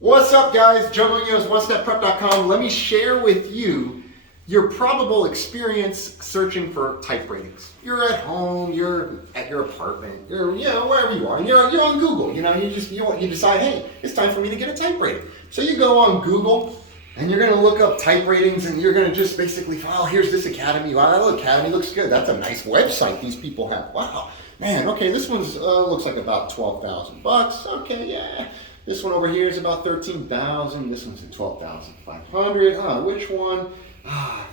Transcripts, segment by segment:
What's up, guys? Joe Munoz, OneStepPrep.com. Let me share with you your probable experience searching for type ratings. You're at home, you're at your apartment, you're wherever you are, and you're on Google. You decide, hey, it's time for me to get a type rating. So you go on Google and you're gonna look up type ratings, and you're gonna just basically, oh, here's this academy. Wow, that academy looks good. That's a nice website these people have. Wow, man. Okay, this one's looks like about $12,000. Okay, yeah. This one over here is about 13,000. This one's at 12,500. Which one?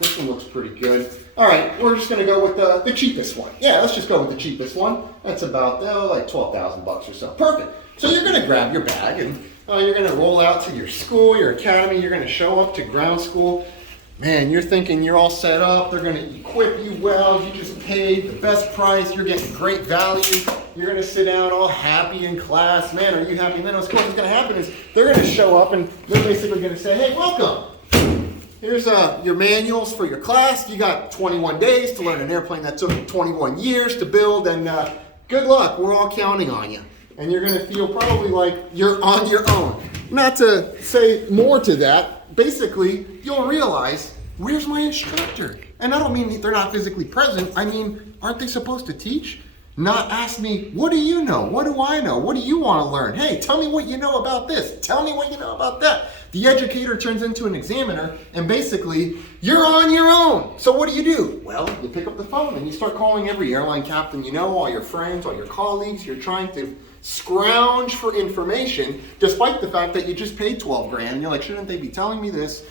This one looks pretty good. All right, we're just gonna go with the cheapest one. Yeah, let's just go with the cheapest one. That's about like 12,000 bucks or so. Perfect. So you're gonna grab your bag and you're gonna roll out to your school, your academy. You're gonna show up to ground school. Man, you're thinking you're all set up. They're gonna equip you well. You just paid the best price. You're getting great value. You're gonna sit down all happy in class. Man, are you happy? And then what's going to happen is they're gonna show up and they're basically gonna say, hey, welcome. Here's your manuals for your class. You got 21 days to learn an airplane that took 21 years to build, and good luck. We're all counting on you. And you're gonna feel probably like you're on your own. Not to say more to that, basically, you'll realize, where's my instructor? And I don't mean they're not physically present. I mean, aren't they supposed to teach? Not ask me, what do you know? What do I know? What do you want to learn? Hey, tell me what you know about this. Tell me what you know about that. The educator turns into an examiner, and basically, you're on your own. So what do? Well, you pick up the phone and you start calling every airline captain you know, all your friends, all your colleagues. You're trying to scrounge for information, despite the fact that you just paid 12 grand. And you're like, shouldn't they be telling me this?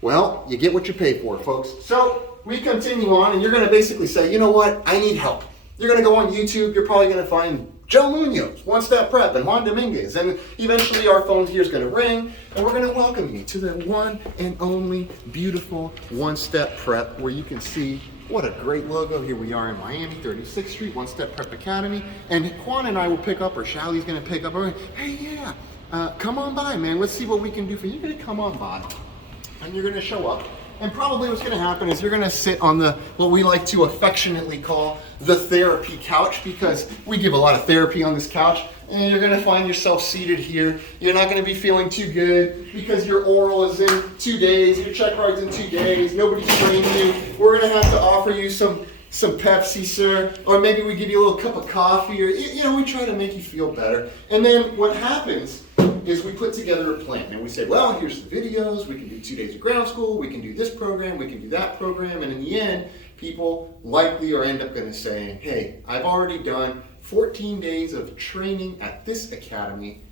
Well, you get what you pay for, folks. So we continue on, and you're going to basically say, you know what? I need help. You're going to go on YouTube. You're probably going to find Joe Munoz, One Step Prep, and Juan Dominguez. And eventually our phone here is going to ring, and we're going to welcome you to the one and only beautiful One Step Prep, where you can see what a great logo. Here we are in Miami, 36th Street, One Step Prep Academy. And Juan and I will pick up, or Shally's going to pick up. Hey, yeah, come on by, man. Let's see what we can do for you. You're going to come on by, and you're going to show up. And probably what's going to happen is you're going to sit on what we like to affectionately call the therapy couch, because we give a lot of therapy on this couch. And you're going to find yourself seated here. You're not going to be feeling too good because your oral is in 2 days, your check ride's in 2 days, nobody's training you. We're going to have to offer you some Pepsi, sir, or maybe we give you a little cup of coffee, or we try to make you feel better. And then what happens is we put together a plan, and we say, well, here's the videos, we can do 2 days of ground school, we can do this program, we can do that program, and in the end, people likely or end up going to say, hey, I've already done 14 days of training at this academy.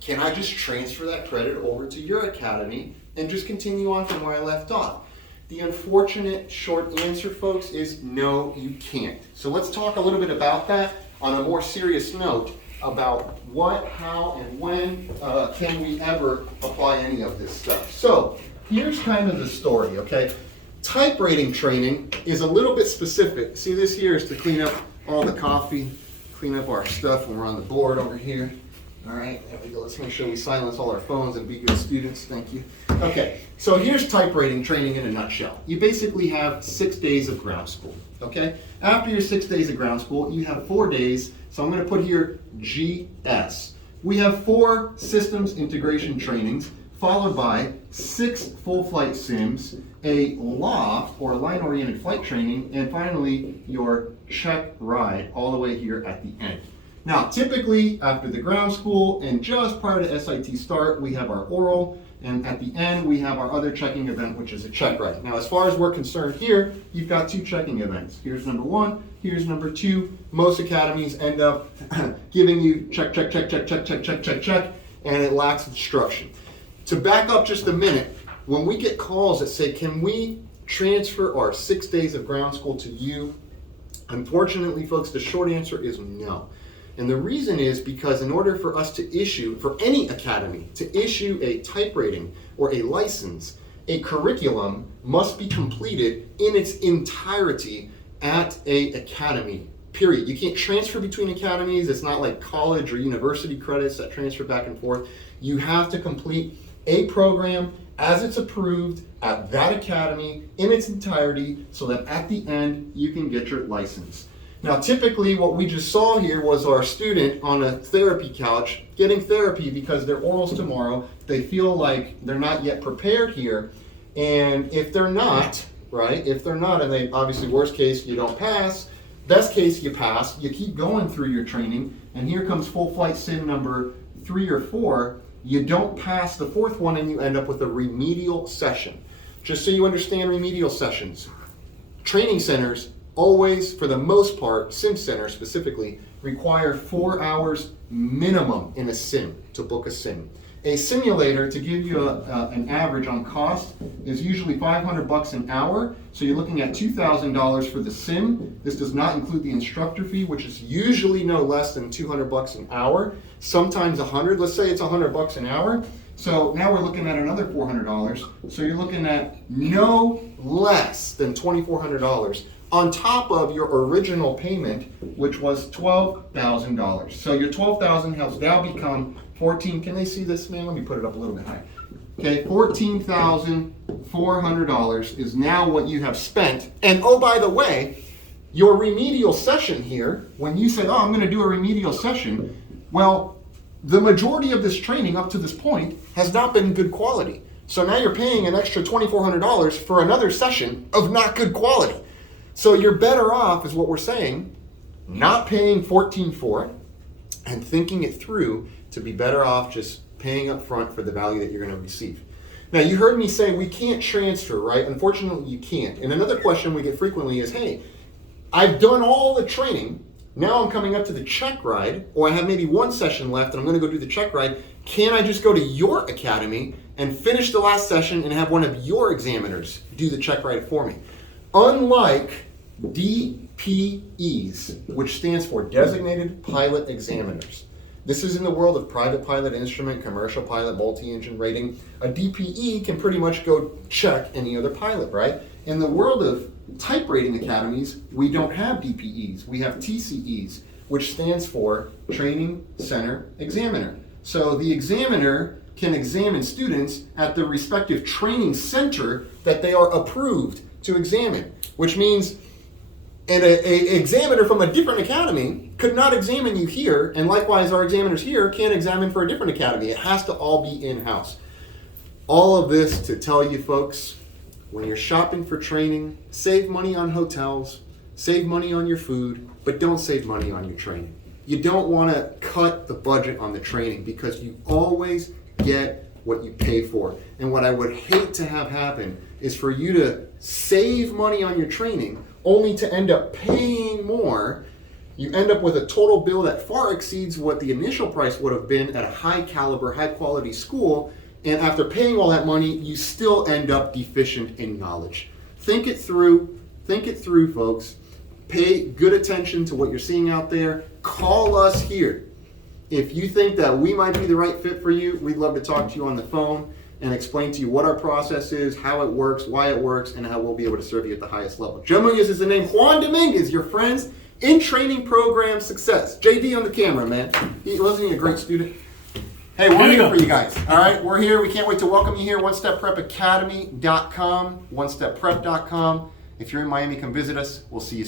Can I just transfer that credit over to your academy and just continue on from where I left off? The unfortunate short answer, folks, is no, you can't. So let's talk a little bit about that on a more serious note, about what, how, and when can we ever apply any of this stuff. So here's kind of the story, okay? Type rating training is a little bit specific. See, this here is to clean up all the coffee, clean up our stuff when we're on the board over here. All right, there we go. Let's make sure we silence all our phones and be good students. Thank you. Okay, so here's type rating training in a nutshell. You basically have 6 days of ground school, okay? After your 6 days of ground school, you have 4 days. So I'm going to put here GS. We have 4 systems integration trainings, followed by 6 full flight sims, a LOF or line-oriented flight training, and finally your check ride all the way here at the end. Now, typically after the ground school and just prior to SIT start, we have our oral, and at the end we have our other checking event, which is a check ride. Now, as far as we're concerned here, you've got 2 checking events. Here's number 1, here's number 2. Most academies end up giving you check, check, check, check, check, check, check, check, check, and it lacks instruction. To back up just a minute, when we get calls that say, can we transfer our 6 days of ground school to you? Unfortunately, folks, the short answer is no. And the reason is because in order for us to issue, for any academy, to issue a type rating or a license, a curriculum must be completed in its entirety at a academy, period. You can't transfer between academies. It's not like college or university credits that transfer back and forth. You have to complete a program as it's approved at that academy in its entirety, so that at the end you can get your license. Now, typically what we just saw here was our student on a therapy couch getting therapy because their orals tomorrow, they feel like they're not yet prepared here. And if they're not, right, and they obviously, worst case, you don't pass, best case, you pass, you keep going through your training, and here comes full flight sim number 3 or 4, you don't pass the 4th one and you end up with a remedial session. Just so you understand remedial sessions, training centers always, for the most part, sim centers specifically, require 4 hours minimum in a sim to book a sim. A simulator, to give you an average on cost, is usually $500 an hour. So you're looking at $2,000 for the sim. This does not include the instructor fee, which is usually no less than $200 an hour. Sometimes $100. Let's say it's $100 an hour. So now we're looking at another $400. So you're looking at no less than $2,400 on top of your original payment, which was $12,000. So your $12,000 has now become 14. Can they see this, man? Let me put it up a little bit high. Okay, $14,400 is now what you have spent. And oh, by the way, your remedial session here, when you said, oh, I'm going to do a remedial session, well, the majority of this training up to this point has not been good quality. So now you're paying an extra $2,400 for another session of not good quality. So you're better off, is what we're saying, not paying $14,400 for it and thinking it through to be better off just paying up front for the value that you're going to receive. Now, you heard me say we can't transfer, right? Unfortunately, you can't. And another question we get frequently is, hey, I've done all the training. Now I'm coming up to the check ride, or I have maybe one session left and I'm going to go do the check ride. Can I just go to your academy and finish the last session and have one of your examiners do the check ride for me? Unlike DPEs, which stands for Designated Pilot Examiners. This is in the world of private pilot instrument, commercial pilot, multi-engine rating. A DPE can pretty much go check any other pilot, right? In the world of type rating academies, we don't have DPEs. We have TCEs, which stands for Training Center Examiner. So the examiner can examine students at the respective training center that they are approved to examine, which means an examiner from a different academy could not examine you here, and likewise our examiners here can't examine for a different academy. It has to all be in-house. All of this to tell you folks, when you're shopping for training, save money on hotels, save money on your food, but don't save money on your training. You don't want to cut the budget on the training because you always get what you pay for. And what I would hate to have happen is for you to save money on your training only to end up paying more. You end up with a total bill that far exceeds what the initial price would have been at a high caliber, high quality school. And after paying all that money, you still end up deficient in knowledge. Think it through, folks. Pay good attention to what you're seeing out there. Call us here. If you think that we might be the right fit for you, we'd love to talk to you on the phone and explain to you what our process is, how it works, why it works, and how we'll be able to serve you at the highest level. Joe Munoz is the name. Juan Dominguez, your friends in training program success. JD on the camera, man. Wasn't he a great student? Hey, we're here for you guys. All right, we're here. We can't wait to welcome you here. OneStepPrepAcademy.com, OneStepPrep.com. If you're in Miami, come visit us. We'll see you soon.